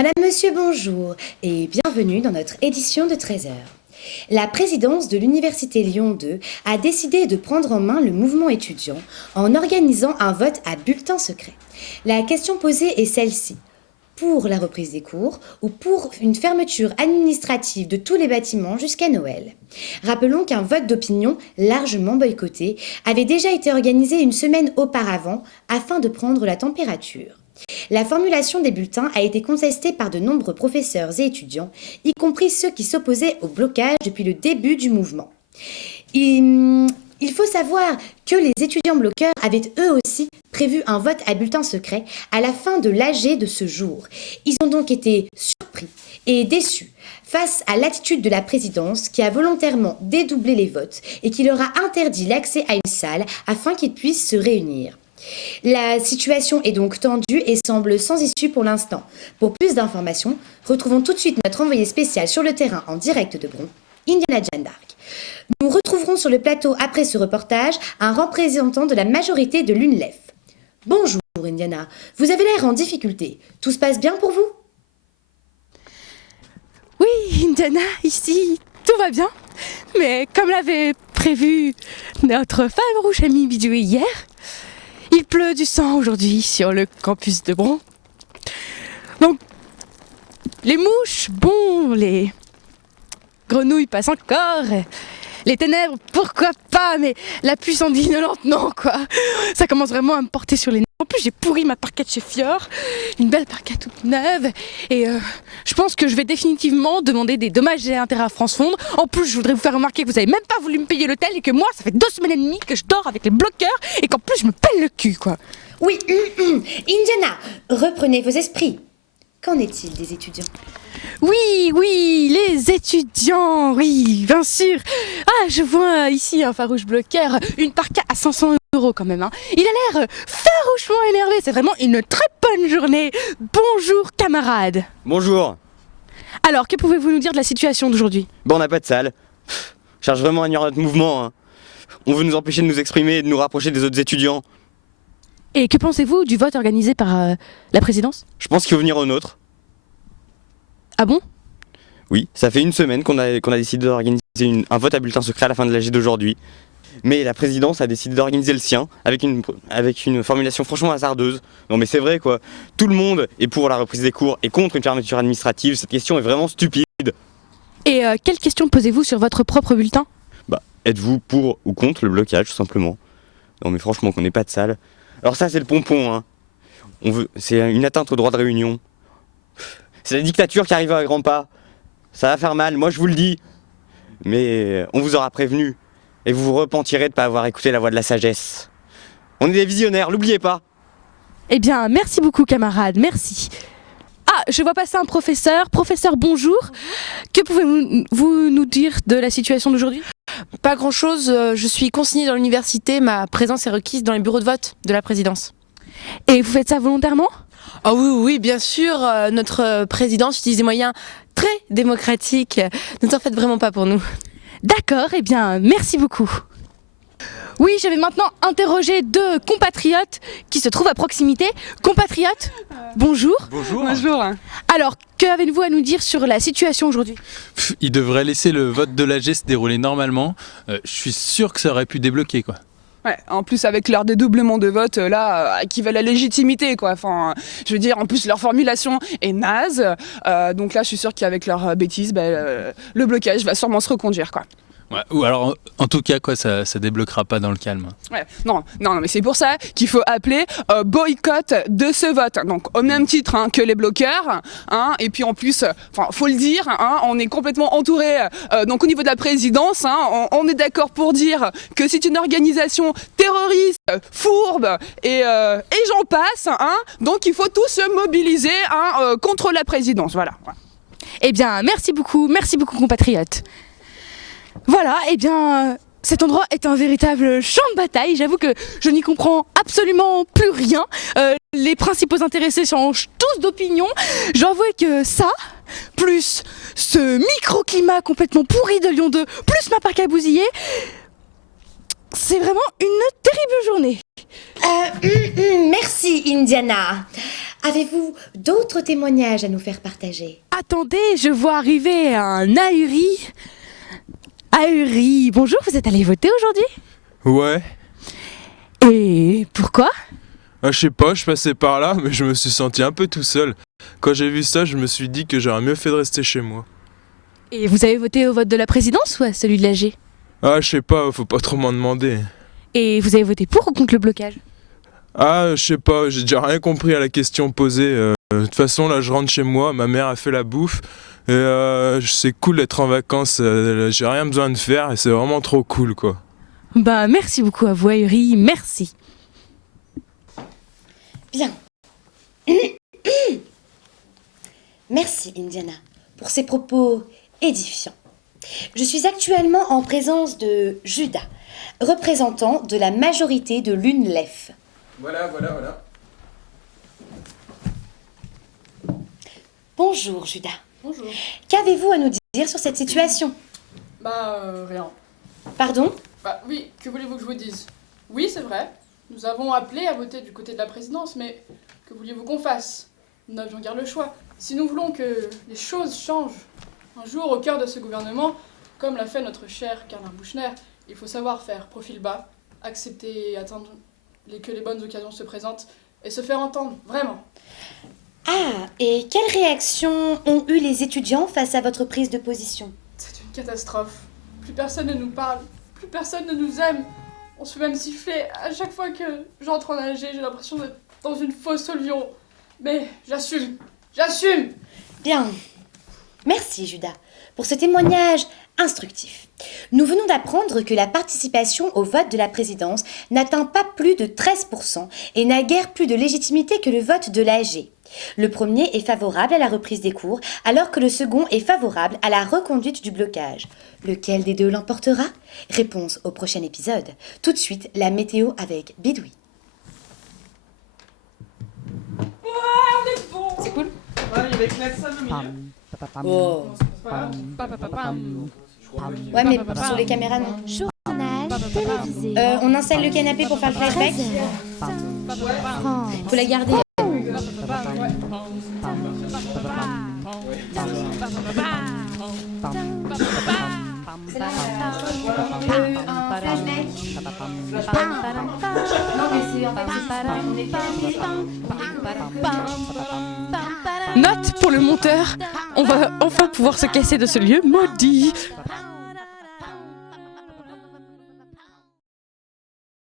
Madame, Monsieur, bonjour et bienvenue dans notre édition de 13 heures. La présidence de l'Université Lyon 2 a décidé de prendre en main le mouvement étudiant en organisant un vote à bulletin secret. La question posée est celle-ci. Pour la reprise des cours ou pour une fermeture administrative de tous les bâtiments jusqu'à Noël. Rappelons qu'un vote d'opinion largement boycotté avait déjà été organisé une semaine auparavant afin de prendre la température. La formulation des bulletins a été contestée par de nombreux professeurs et étudiants, y compris ceux qui s'opposaient au blocage depuis le début du mouvement. Il faut savoir que les étudiants bloqueurs avaient eux aussi prévu un vote à bulletin secret à la fin de l'AG de ce jour. Ils ont donc été surpris et déçus face à l'attitude de la présidence qui a volontairement dédoublé les votes et qui leur a interdit l'accès à une salle afin qu'ils puissent se réunir. La situation est donc tendue et semble sans issue pour l'instant. Pour plus d'informations, retrouvons tout de suite notre envoyé spécial sur le terrain en direct de Bron, Indiana Jeanne d'Arc. Nous retrouverons sur le plateau après ce reportage un représentant de la majorité de l'UNLEF. Bonjour Indiana, vous avez l'air en difficulté. Tout se passe bien pour vous? Oui, Indiana, ici, tout va bien. Mais comme l'avait prévu notre farouche ami Bidoué hier, il pleut du sang aujourd'hui sur le campus de Bron. Donc, les mouches, bon, les grenouilles passent encore. Les ténèbres, pourquoi pas, mais la pluie sanguinolente, non quoi. Ça commence vraiment à me porter sur les nerfs. En plus, j'ai pourri ma parquette chez Fior, une belle parquette toute neuve. Et je pense que je vais définitivement demander des dommages et intérêts à France Fond. En plus, je voudrais vous faire remarquer que vous avez même pas voulu me payer l'hôtel et que moi, ça fait 2 semaines et demie que je dors avec les bloqueurs et qu'en plus, je me pèle le cul, quoi. Oui, Indiana, reprenez vos esprits. Qu'en est-il des étudiants ? Oui, les étudiants, oui, bien sûr. Ah, je vois ici un farouche bloqueur, une parka à 500 € quand même. Hein. Il a l'air farouchement énervé, c'est vraiment une très bonne journée. Bonjour camarades. Bonjour. Alors, que pouvez-vous nous dire de la situation d'aujourd'hui ? Bon, on n'a pas de salle. On cherche vraiment à ignorer notre mouvement. Hein. On veut nous empêcher de nous exprimer et de nous rapprocher des autres étudiants. Et que pensez-vous du vote organisé par la présidence ? Je pense qu'il faut venir au nôtre. Ah bon ? Oui, ça fait une semaine qu'on a décidé d'organiser un vote à bulletin secret à la fin de l'AG d'aujourd'hui. Mais la présidence a décidé d'organiser le sien avec une formulation franchement hasardeuse. Non mais c'est vrai quoi, tout le monde est pour la reprise des cours et contre une fermeture administrative, cette question est vraiment stupide. Et quelle question posez-vous sur votre propre bulletin ? Bah, êtes-vous pour ou contre le blocage tout simplement ? Non mais franchement qu'on n'ait pas de salle. Alors ça c'est le pompon, hein. C'est une atteinte au droit de réunion. C'est la dictature qui arrive à grands pas. Ça va faire mal, moi je vous le dis. Mais on vous aura prévenu. Et vous vous repentirez de ne pas avoir écouté la voix de la sagesse. On est des visionnaires, n'oubliez pas. Eh bien, merci beaucoup camarades, merci. Ah, je vois passer un professeur. Professeur, bonjour. Que pouvez-vous nous dire de la situation d'aujourd'hui ? Pas grand-chose, je suis consignée dans l'université, ma présence est requise dans les bureaux de vote de la présidence. Et vous faites ça volontairement ? Ah oui, bien sûr, notre présidence utilise des moyens très démocratiques, ne t'en faites vraiment pas pour nous. D'accord, eh bien, merci beaucoup. Oui, je vais maintenant interroger 2 compatriotes qui se trouvent à proximité. Compatriotes, bonjour. Bonjour. Alors, que avez-vous à nous dire sur la situation aujourd'hui ? Il devrait laisser le vote de l'AG se dérouler normalement. Je suis sûr que ça aurait pu débloquer quoi. Ouais, en plus avec leur dédoublement de vote là, qui va la légitimité quoi. Enfin, je veux dire, en plus leur formulation est naze. Donc là, je suis sûr qu'avec leur bêtise, le blocage va sûrement se reconduire quoi. Ouais, ou alors en tout cas quoi, ça débloquera pas dans le calme. Ouais, non, mais c'est pour ça qu'il faut appeler boycott de ce vote. Donc au même titre que les bloqueurs, et puis en plus, faut le dire, on est complètement entouré. Donc au niveau de la présidence, on est d'accord pour dire que c'est une organisation terroriste, fourbe et j'en passe. Donc il faut tous se mobiliser contre la présidence. Voilà. Eh bien, merci beaucoup compatriotes. Voilà, eh bien, cet endroit est un véritable champ de bataille. J'avoue que je n'y comprends absolument plus rien. Les principaux intéressés changent tous d'opinion. Je dois avouer que ça, plus ce microclimat complètement pourri de Lyon 2, plus ma parc à bousiller, c'est vraiment une terrible journée. Merci Indiana. Avez-vous d'autres témoignages à nous faire partager? Attendez, je vois arriver un ahuri. Ahuri, bonjour, vous êtes allé voter aujourd'hui? Ouais. Et pourquoi? Je sais pas, je passais par là, mais je me suis senti un peu tout seul. Quand j'ai vu ça, je me suis dit que j'aurais mieux fait de rester chez moi. Et vous avez voté au vote de la présidence ou à celui de l'AG? Ah, je sais pas, faut pas trop m'en demander. Et vous avez voté pour ou contre le blocage? Ah, je sais pas, j'ai déjà rien compris à la question posée. De toute façon, là, je rentre chez moi, ma mère a fait la bouffe. Et c'est cool d'être en vacances, j'ai rien besoin de faire et c'est vraiment trop cool, quoi. Bah, merci beaucoup à vous, ahuri, merci. Bien. Merci, Indiana, pour ces propos édifiants. Je suis actuellement en présence de Judas, représentant de la majorité de l'UNLEF. Voilà. Bonjour, Judas. Bonjour. Qu'avez-vous à nous dire sur cette situation? Rien. Pardon? Bah oui, que voulez-vous que je vous dise? Oui, c'est vrai, nous avons appelé à voter du côté de la présidence, mais que vouliez-vous qu'on fasse? Nous n'avions guère le choix. Si nous voulons que les choses changent un jour au cœur de ce gouvernement, comme l'a fait notre cher Carlin Bouchner, il faut savoir faire profil bas, accepter et attendre que les bonnes occasions se présentent et se faire entendre, vraiment. Ah, et quelles réactions ont eu les étudiants face à votre prise de position? C'est une catastrophe. Plus personne ne nous parle, plus personne ne nous aime. On se fait même siffler. À chaque fois que j'entre en AG, j'ai l'impression d'être dans une fosse au lion. Mais j'assume. Bien. Merci, Judas, pour ce témoignage instructif. Nous venons d'apprendre que la participation au vote de la présidence n'atteint pas plus de 13% et n'a guère plus de légitimité que le vote de l'AG. Le premier est favorable à la reprise des cours, alors que le second est favorable à la reconduite du blocage. Lequel des deux l'emportera? Réponse au prochain épisode. Tout de suite, la météo avec Bidoui. C'est cool. Ouais, il y avait Klaxon au milieu. Oh. Ouais, mais sur les caméras, non. Journal télévisé. On installe le canapé pour faire le flashback. Faut la garder. Note pour le monteur, on va enfin pouvoir se casser de ce lieu maudit.